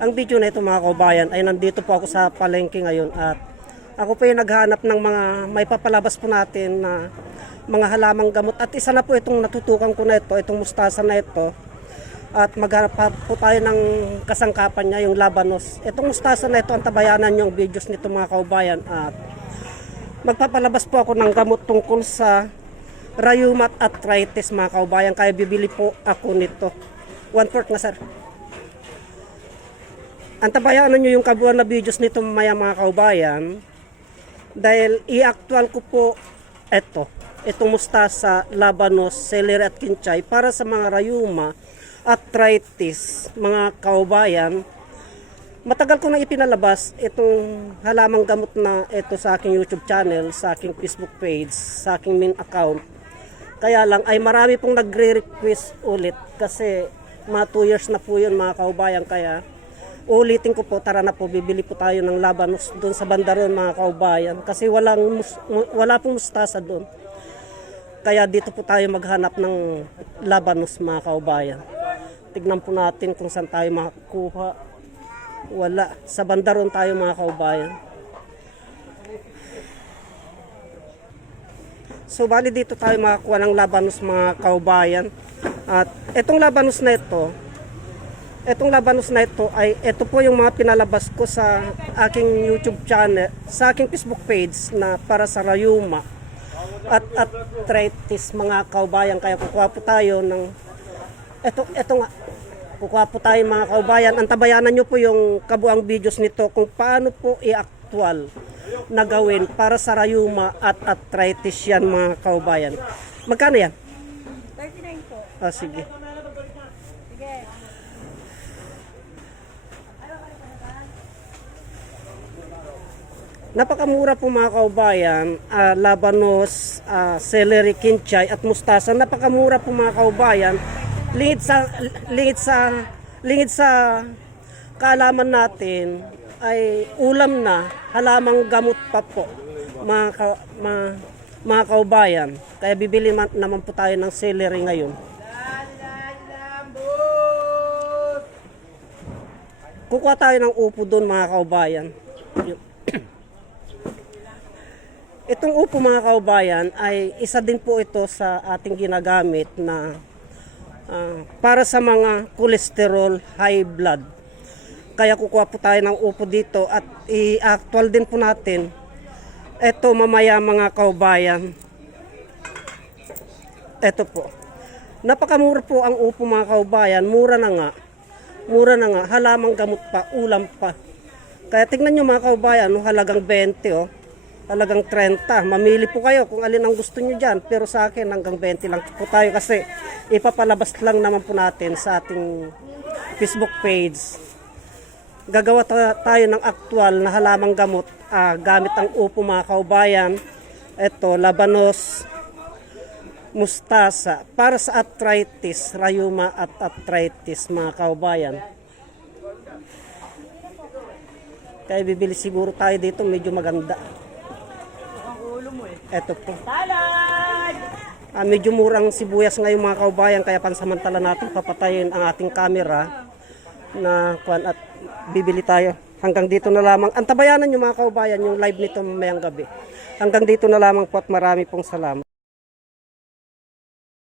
Ang video na ito mga kaubayan ay nandito po ako sa palengke ngayon at ako po yung naghahanap ng mga may papalabas po natin na mga halamang gamot. At isa na po itong natutukan ko na ito, itong mustasa na ito. At maghanap po tayo ng kasangkapan niya, yung labanos. Itong mustasa na ito, ang tabayanan yung videos nito mga kaubayan. At magpapalabas po ako ng gamot tungkol sa rheumatoid arthritis mga kaubayan. Kaya bibili po ako nito. 1/4 na sir. Antabayanan nyo yung kabuuan na videos nito mamaya mga kaubayan dahil i-actual ko po itong mustasa, labanos, celery at kinchay para sa mga rheuma, arthritis mga kaubayan. Matagal ko na ipinalabas itong halamang gamot na ito sa aking YouTube channel, sa aking Facebook page, sa aking main account. Kaya lang ay marami pong nagre-request ulit kasi mga 2 years na po yun mga kaubayan. Kaya ulitin ko po, tara na po, bibili po tayo ng labanos doon sa bandaron mga kaubayan kasi wala pong mustasa doon. Kaya dito po tayo maghanap ng labanos mga kaubayan. Tignan po natin kung saan tayo makakuha. Wala, sa bandaron tayo mga kaubayan. So bali dito tayo makakuha ng labanos mga kaubayan. At itong labanos na ito, ay ito po yung mga pinalabas ko sa aking YouTube channel, sa aking Facebook page na para sa rheuma at arthritis mga kaubayan. Kaya kukuha po tayo ng kukuha po tayo mga kaubayan. Antabayanan nyo po yung kabuang videos nito kung paano po i-actual na gawin para sa rheuma at arthritis yan mga kaubayan. Magkano yan? 39 po. Ah, sige. Sige. Napakamura po mga kaubayan, labanos, celery, kinchay at mustasa. Napakamura po mga kaubayan. Lingid sa kaalaman natin ay ulam na, halamang gamot pa po mga kaubayan. Kaya bibili naman po tayo ng celery ngayon. Kukuha tayo ng upo doon mga kaubayan. Itong upo mga kaubayan ay isa din po ito sa ating ginagamit na para sa mga cholesterol, high blood. Kaya kukuha po tayo ng upo dito at i-actual din po natin ito mamaya mga kaubayan. Ito po. Napakamura po ang upo mga kaubayan. Mura na nga. Halamang gamot pa, ulam pa. Kaya tignan nyo mga kaubayan, halagang 20 halagang 30. Mamili po kayo kung alin ang gusto nyo dyan. Pero sa akin hanggang 20 lang po tayo kasi ipapalabas lang naman po natin sa ating Facebook page. Gagawa tayo ng aktual na halamang gamot gamit ang upo mga kaubayan. Ito, labanos, mustasa para sa arthritis, rheuma at arthritis mga kaubayan. Kaya bibili siguro tayo dito, medyo maganda. Ito po. Medyo murang sibuyas ngayon mga kaubayan, kaya pansamantala natin papatayin ang ating camera na at bibili tayo. Hanggang dito na lamang. Antabayanan nyo mga kaubayan yung live nito mamayang gabi. Hanggang dito na lamang po at marami pong salamat.